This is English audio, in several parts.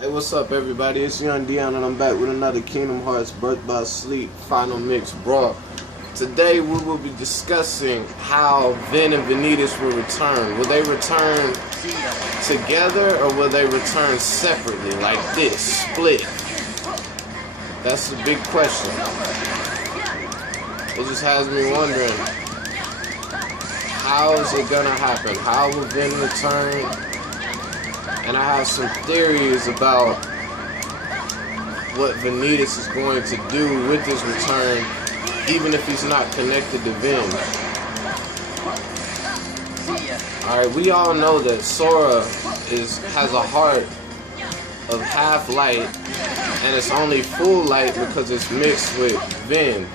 Hey, what's up, everybody? It's Young Dion, and I'm back with another Kingdom Hearts Birth by Sleep Final Mix Brawl. Today, we will be discussing how Ven and Vanitas will return. Will they return together, or will they return separately, like this, split? That's the big question. It just has me wondering, how is it gonna happen? How will Ven return? And I have some theories about what Vanitas is going to do with his return, even if he's not connected to Ven. Alright, we all know that Sora has a heart of half light, and it's only full light because it's mixed with Ven.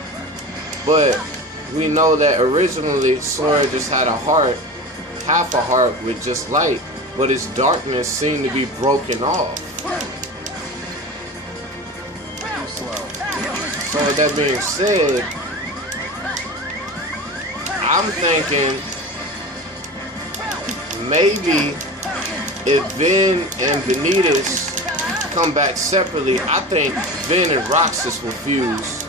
But we know that originally Sora just had a heart, half a heart with just light, but his darkness seemed to be broken off. So with that being said, I'm thinking maybe if Ven and Vanitas come back separately, I think Ven and Roxas will fuse.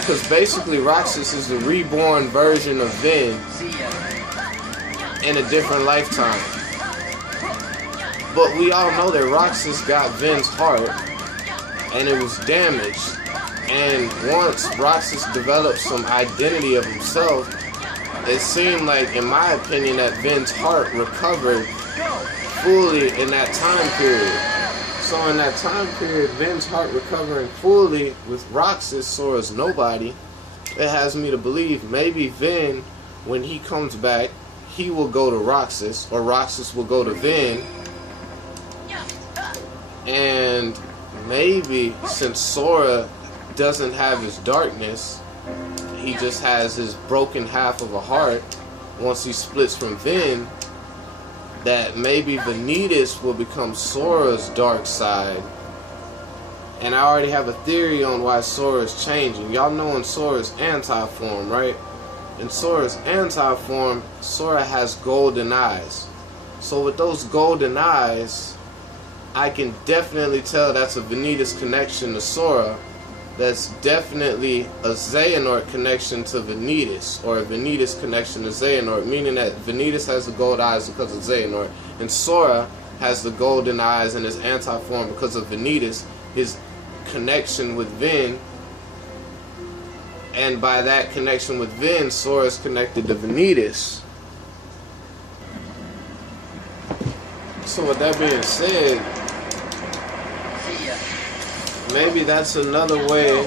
Because basically Roxas is the reborn version of Ven in a different lifetime. But we all know that Roxas got Ven's heart, and it was damaged. And once Roxas developed some identity of himself, it seemed like, in my opinion, that Ven's heart recovered fully in that time period. So in that time period, Ven's heart recovering fully with Roxas, Sora's nobody, it has me to believe maybe Ven, when he comes back, he will go to Roxas, or Roxas will go to Ven. And maybe since Sora doesn't have his darkness, he just has his broken half of a heart once he splits from Ven, that maybe Vanitas will become Sora's dark side. And I already have a theory on why Sora is changing. Y'all know in Sora's anti-form, right? In Sora's anti-form, Sora has golden eyes. So with those golden eyes, I can definitely tell that's a Vanitas connection to Sora. That's definitely a Xehanort connection to Vanitas, or a Vanitas connection to Xehanort, meaning that Vanitas has the gold eyes because of Xehanort, and Sora has the golden eyes in his anti-form because of Vanitas, his connection with Ven. And by that connection with Ven, Sora is connected to Vanitas. So with that being said, maybe that's another way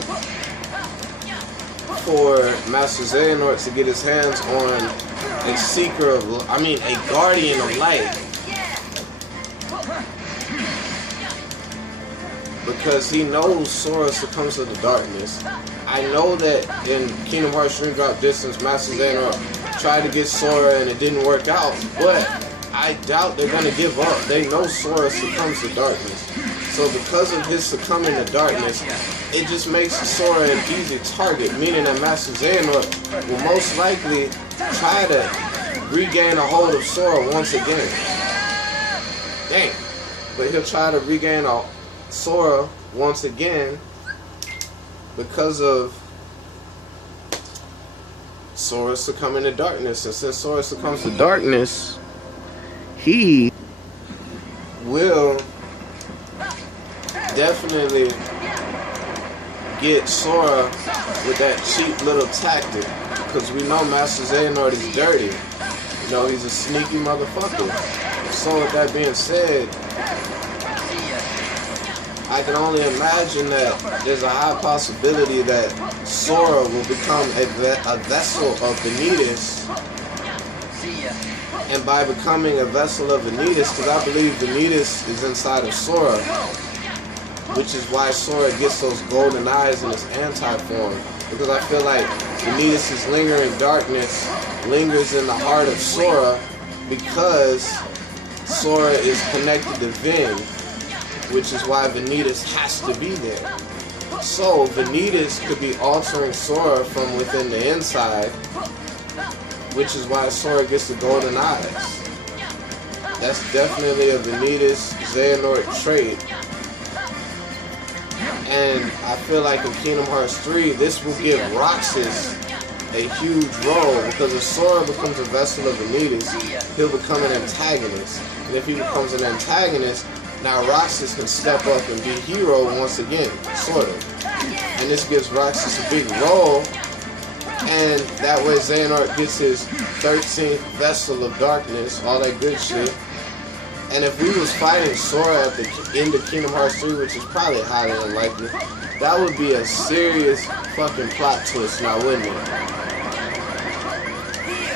for Master Xehanort to get his hands on a seeker of, a guardian of light. Because he knows Sora succumbs to the darkness. I know that in Kingdom Hearts Dream Drop Distance, Master Xehanort tried to get Sora and it didn't work out, but I doubt they're going to give up. They know Sora succumbs to darkness. So because of his succumbing to darkness, it just makes Sora an easy target, meaning that Master Xehanort will most likely try to regain a hold of Sora once again. Dang. But he'll try to regain Sora once again because of Sora succumbing to darkness. And since Sora succumbs to darkness, he will definitely get Sora with that cheap little tactic, because we know Master Xehanort is dirty. You know, he's a sneaky motherfucker. So with that being said, I can only imagine that there's a high possibility that Sora will become a vessel of Vanitas. And by becoming a vessel of Vanitas, because I believe Vanitas is inside of Sora, which is why Sora gets those golden eyes in his anti-form. Because I feel like Vanitas' lingering darkness lingers in the heart of Sora because Sora is connected to Ven, which is why Vanitas has to be there. So Vanitas could be altering Sora from within the inside, which is why Sora gets the golden eyes. That's definitely a Vanitas Xehanort trait And I feel like in Kingdom Hearts 3, this will give Roxas a huge role, because if Sora becomes a vessel of Vanitas, he'll become an antagonist. And if he becomes an antagonist, now Roxas can step up and be hero once again, sort of. And this gives Roxas a big role, and that way Xehanort gets his 13th vessel of darkness, all that good shit. And if we was fighting Sora at the end of Kingdom Hearts 3, which is probably highly unlikely, that would be a serious fucking plot twist now, wouldn't it?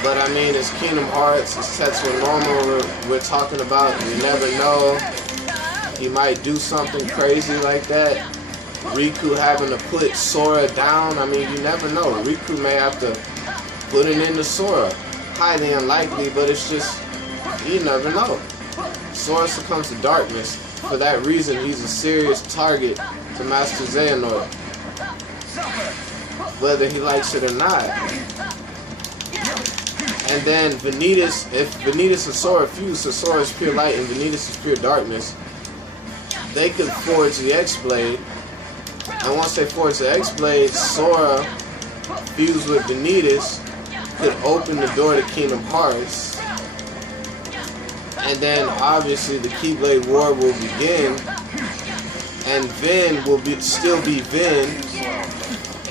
But I mean, it's Kingdom Hearts, it's Tetsuya Nomura we're talking about. You never know. He might do something crazy like that. Riku having to put Sora down. I mean, you never know. Riku may have to put it into Sora. Highly unlikely, but it's just, you never know. Sora succumbs to darkness. For that reason, he's a serious target to Master Xehanort, whether he likes it or not. And then Vanitas, if Vanitas and Sora fuse, so Sora is pure light and Vanitas is pure darkness, they could forge the X-Blade. And once they forge the X-Blade, Sora fused with Vanitas could open the door to Kingdom Hearts. And then obviously the Keyblade War will begin, and Ven will still be Ven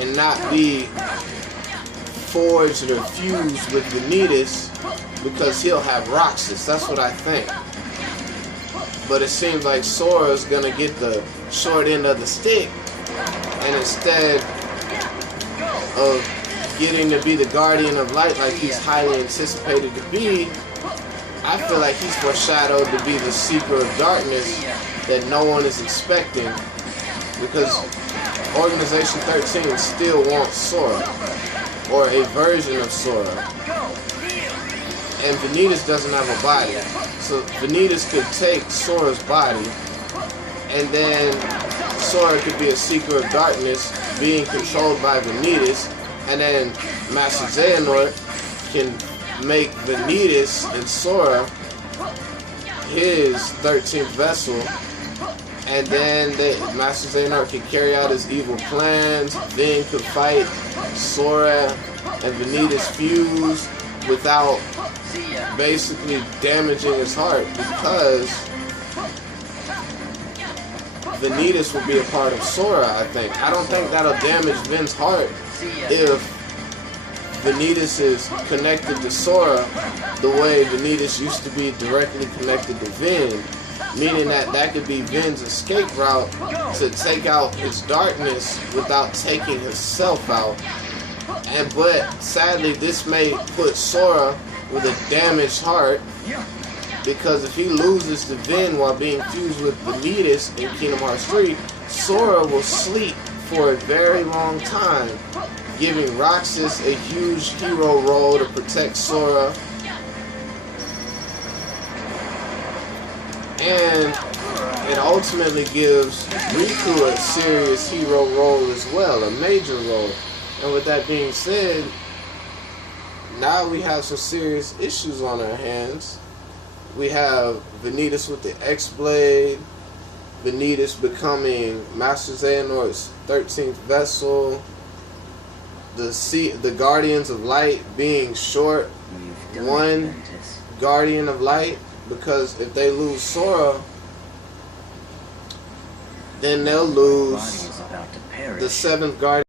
and not be forged or fused with Vanitas, because he'll have Roxas. That's what I think. But it seems like Sora's gonna get the short end of the stick, and instead of getting to be the Guardian of Light like he's highly anticipated to be, I feel like he's foreshadowed to be the Seeker of Darkness that no one is expecting, because Organization 13 still wants Sora, or a version of Sora. And Vanitas doesn't have a body, so Vanitas could take Sora's body, and then Sora could be a Seeker of Darkness being controlled by Vanitas, and then Master Xehanort can make Vanitas and Sora his 13th vessel, and then Master Xehanort can carry out his evil plans. Then could fight Sora and Vanitas fuse without basically damaging his heart, because Vanitas will be a part of Sora, I think. I don't think that'll damage Ven's heart if Vanitas is connected to Sora the way Vanitas used to be directly connected to Ven, meaning that could be Ven's escape route to take out his darkness without taking himself out. But sadly, this may put Sora with a damaged heart, because if he loses to Ven while being fused with Vanitas in Kingdom Hearts 3, Sora will sleep for a very long time, giving Roxas a huge hero role to protect Sora. And it ultimately gives Riku a serious hero role as well, a major role. And with that being said, now we have some serious issues on our hands. We have Vanitas with the X-Blade, Vanitas becoming Master Xehanort's 13th vessel, the Guardians of Light being short one Guardian of Light, because if they lose Sora, then they'll lose the 7th Guardian.